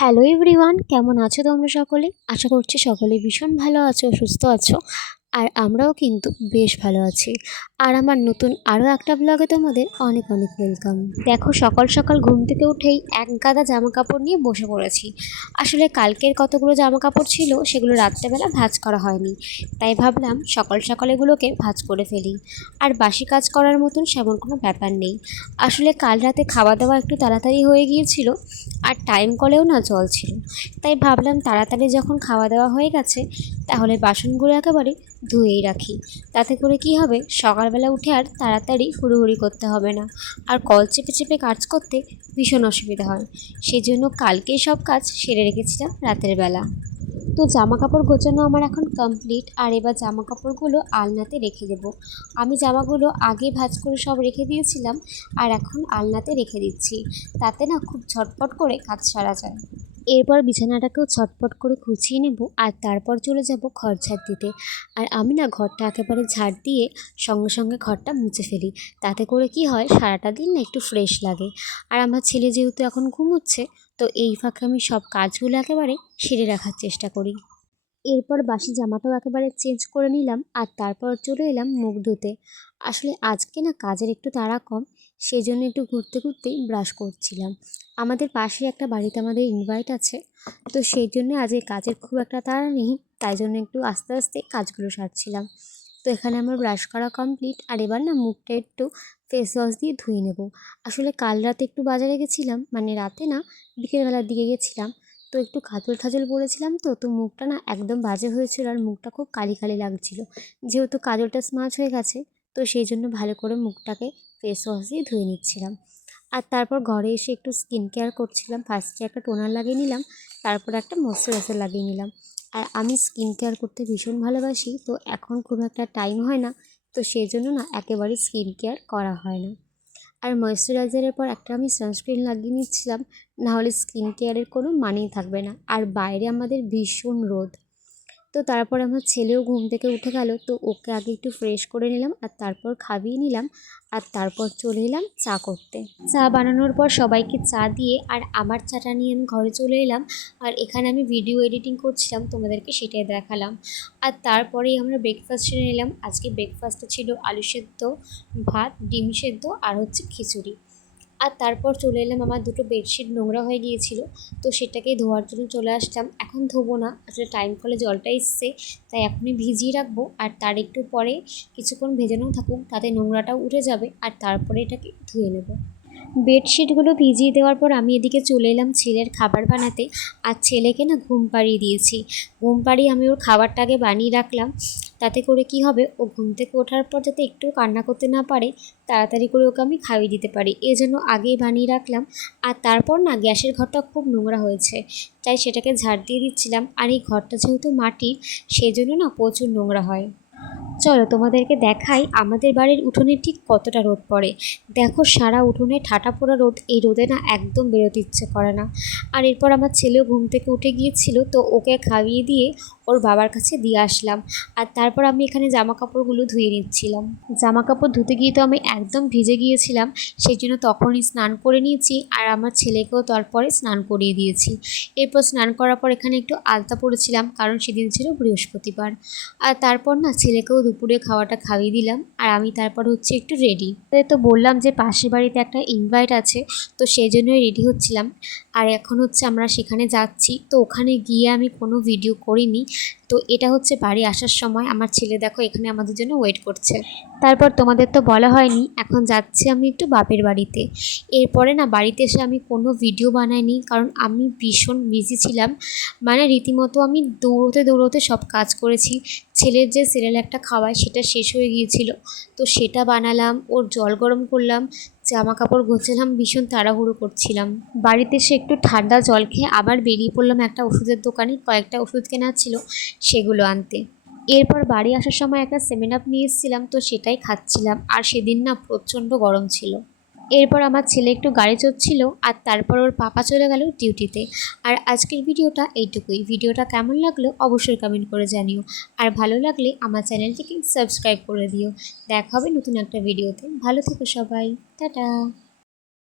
Hello everyone কেমন আছো তোমরা সকলে? আশা করছি সকলে ভীষণ ভালো আছো, সুস্থ আছো, আর আমরাও কিন্তু বেশ ভালো আছি। আর আমার নতুন আরও একটা ব্লগে তোমাদের অনেক অনেক ওয়েলকাম দেখো, সকাল সকাল ঘুম থেকে উঠেই এক গাদা জামা কাপড় নিয়ে বসে পড়েছি। আসলে কালকের কতগুলো জামা কাপড় ছিল, সেগুলো রাত্রেবেলা ভাঁজ করা হয়নি। তাই ভাবলাম সকাল সকাল এগুলোকে ভাজ করে ফেলি। আর বাসি কাজ করার মতন সেমন কোনো ব্যাপার নেই। আসলে কাল রাতে খাওয়া দাওয়া একটু তাড়াতাড়ি হয়ে গিয়েছিল আর টাইম কলেও না জল ছিল। তাই ভাবলাম তাড়াতাড়ি যখন খাওয়া দাওয়া হয়ে গেছে, তাহলে বাসনগুলো একেবারে ধুয়েই রাখি। তাতে করে কি হবে, সকালবেলা উঠে আর তাড়াতাড়ি হুড়োহুড়ি করতে হবে না। আর কল চেপে চেপে কাজ করতে ভীষণ অসুবিধা হয়। সেই জন্য কালকেই সব কাজ সেরে রেখেছিলাম রাতের বেলা। তো জামা কাপড় গোছানো আমার এখন কমপ্লিট আর এবার জামা কাপড়গুলো আলনাতে রেখে দেব। আমি জামাগুলো আগে ভাজ করে সব রেখে দিয়েছিলাম, আর এখন আলনাতে রেখে দিচ্ছি। তাতে না খুব ঝটপট করে কাজ সারা যায়। এরপর বিছানাটাকেও ছটপট করে খুঁচিয়ে নেব আর তারপর চলে যাব ঘর ঝাড় দিতে। আর আমি না ঘরটা একেবারে ঝাড় দিয়ে সঙ্গে সঙ্গে ঘরটা মুছে ফেলি। তাতে করে কি হয়, সারাটা দিন না একটু ফ্রেশ লাগে। আর আমার ছেলে যেহেতু এখন ঘুমোচ্ছে, তো এই ফাঁকে আমি সব কাজগুলো একেবারে সেরে রাখার চেষ্টা করি। এরপর বাসি জামাটাও একেবারে চেঞ্জ করে নিলাম আর তারপর চলে এলাম মুখ ধুতে। আসলে আজকে না কাজের একটু তাড়া কম সেই জন্য একটু ঘুরতে ঘুরতেই ব্রাশ করছিলাম। আমাদের পাশে একটা বাড়িতে আমাদের ইনভাইট আছে, তো সেই জন্য আজকে কাজের খুব একটা তাড়া নেই, তাই জন্য একটু আস্তে আস্তে কাজগুলো সারছিলাম। তো এখানে আমার ব্রাশ করা কমপ্লিট আর এবার না মুখটা একটু ফেস ওয়াশ দিয়ে ধুয়ে নেব। আসলে কাল রাতে একটু বাজারে গেছিলাম মানে রাতে না বিকেলবেলার দিকে গেছিলাম, তো একটু কাজল ঠাজল পরেছিলাম তো তো মুখটা না একদম বাজে হয়েছিল আর মুখটা খুব কালি কালি লাগছিল। যেহেতু কাজলটা স্মাচ হয়ে গেছে, তো সেই জন্য ভালো করে মুখটাকে ফেস ওয়াশ দিয়ে ধুয়ে নিচ্ছিলাম। আর তারপর ঘরে এসে একটু স্কিন কেয়ার করছিলাম। ফার্স্টে একটা টোনার লাগিয়ে নিলাম, তারপর একটা ময়শ্চারাইজার লাগিয়ে নিলাম। আর আমি স্কিন কেয়ার করতে ভীষণ ভালোবাসি, তো এখন খুব একটা টাইম হয় না, তো সেই জন্য না একেবারে স্কিন কেয়ার করা হয় না। আর ময়শ্চারাইজারের পর একটা আমি সানস্ক্রিন লাগিয়ে নিচ্ছিলাম, নাহলে স্কিন কেয়ারের কোনো মানেই থাকবে না। আর বাইরে আমাদের ভীষণ রোদ। তো তারপর আমার ছেলেও ঘুম থেকে উঠে গেল, তো ওকে আগে একটু ফ্রেশ করে নিলাম আর তারপর খাইয়ে নিলাম আর তারপর চলে এলাম চা করতে। চা বানানোর পর সবাইকে চা দিয়ে আর আমার চাটা নিয়ে আমি ঘরে চলে এলাম আর এখানে আমি ভিডিও এডিটিং করছিলাম, তোমাদেরকে সেটাই দেখালাম। আর তারপরেই আমরা ব্রেকফাস্ট সেরে নিলাম। আজকে ব্রেকফাস্টে ছিল আলু সেদ্ধ, ভাত, ডিম সেদ্ধ আর হচ্ছে খিচুড়ি। আর তারপর চলে এলাম, আমার দুটো বেডশিট নোংরা হয়ে গিয়েছিল, তো সেটাকে ধোয়ার জন্য চলে আসলাম। এখন ধোবো না, আসলে টাইম কলে জলটা এসছে, তাই এখনই ভিজিয়ে রাখব, আর তার একটু পরে কিছুক্ষণ ভেজানো থাকুক, তাতে নোংরাটাও উঠে যাবে, আর তারপরে এটাকে ধুয়ে নেব। বেডশিটগুলো ভিজিয়ে দেওয়ার পর আমি এদিকে চলে এলাম ছেলের খাবার বানাতে। আর ছেলেকে না ঘুম পাড়িয়ে দিয়েছি। ঘুম পাড়িয়ে আমি ওর খাবারটাকে বানিয়ে রাখলাম। তাতে করে কি হবে? ও ঘুম থেকে ওঠার পর যাতে একটু কান্না করতে না পারে, তাড়াতাড়ি করে ওকে আমি খাইয়ে দিতে পারি। এই জন্য আগেই বানিয়ে রাখলাম। আর তারপর না গ্যাসের ঘরটা খুব নোংরা হয়েছে। তাই সেটাকে ঝাড় দিয়ে দিচ্ছিলাম। আর এই ঘরটা যেহেতু মাটির সেই জন্য না প্রচুর নোংরা হয়। চলো তোমাদেরকে দেখাই আমাদের বাড়ির উঠোনে ঠিক কতটা রোদ পড়ে। দেখো সারা উঠোনে ঠাটা পোড়া রোদ, এই রোদে না একদম বেরোতে ইচ্ছে করে না। আর এরপর আমার ছেলেও ঘুম থেকে উঠে গিয়েছিল, তো ওকে খাইয়ে দিয়ে ওর বাবার কাছে দিয়ে আসলাম। আর তারপর আমি এখানে জামা কাপড়গুলো ধুয়ে নিচ্ছিলাম। জামা কাপড় ধুতে গিয়ে তো আমি একদম ভিজে গিয়েছিলাম, সেই জন্য তখনই স্নান করে নিয়েছি আর আমার ছেলেকেও তারপরে স্নান করিয়ে দিয়েছি। এরপর স্নান করার পর এখানে একটু আলতা পড়েছিলাম কারণ সেদিন ছিল বৃহস্পতিবার। আর তারপর না ছেলেকেও দুপুরে খাওয়াটা খাইয়ে দিলাম আর আমি তারপর হচ্ছে একটু রেডি তো বললাম যে পাশের বাড়িতে একটা ইনভাইট আছে, তো সেই জন্যই রেডি হচ্ছিলাম। আর এখন হচ্ছে আমরা সেখানে যাচ্ছি, তো ওখানে গিয়ে আমি কোনো ভিডিও করিনি। তো এটা হচ্ছে বাড়ি আসার সময়। আমার ছেলে দেখো এখানে আমাদের জন্য ওয়েট করছে। তারপর তোমাদের তো বলা হয়নি, এখন যাচ্ছি আমি একটু বাপের বাড়িতে। এরপরে না বাড়িতে এসে আমি কোনো ভিডিও বানাইনি, কারণ আমি ভীষণ বিজি ছিলাম। মানে রীতিমতো আমি দৌড়োতে দৌড়োতে সব কাজ করেছি। ছেলের যে সিরিয়াল একটা খাওয়ায় সেটা শেষ হয়ে গিয়েছিল। তো সেটা বানালাম, ওর জল গরম করলাম। জামা কাপড় গোছালাম ভীষণ তাড়াহুড়ো করছিলাম। বাড়িতে এসে একটু ঠান্ডা জল খেয়ে আবার বেরিয়ে পড়লাম একটা ওষুধের দোকানে, কয়েকটা ওষুধ কেনার ছিল সেগুলো আনতে। এরপর বাড়ি আসার সময় একটা সেভেন আপ নিয়ে এসেছিলাম, তো সেটাই খাচ্ছিলাম। আর সেদিন না প্রচণ্ড গরম ছিল। এরপর আমার ছেলে একটু গাড়ি চড়ছিল আর তারপর ওর পাপা চলে গেল ডিউটিতে। আর আজকের ভিডিওটা এইটুকুই। ভিডিওটা কেমন লাগল অবশ্যই কমেন্ট করে জানিও। আর ভালো লাগলে আমার চ্যানেলটিকে সাবস্ক্রাইব করে দিও। দেখা হবে নতুন একটা ভিডিওতে। ভালো থেকো সবাই। টাটা।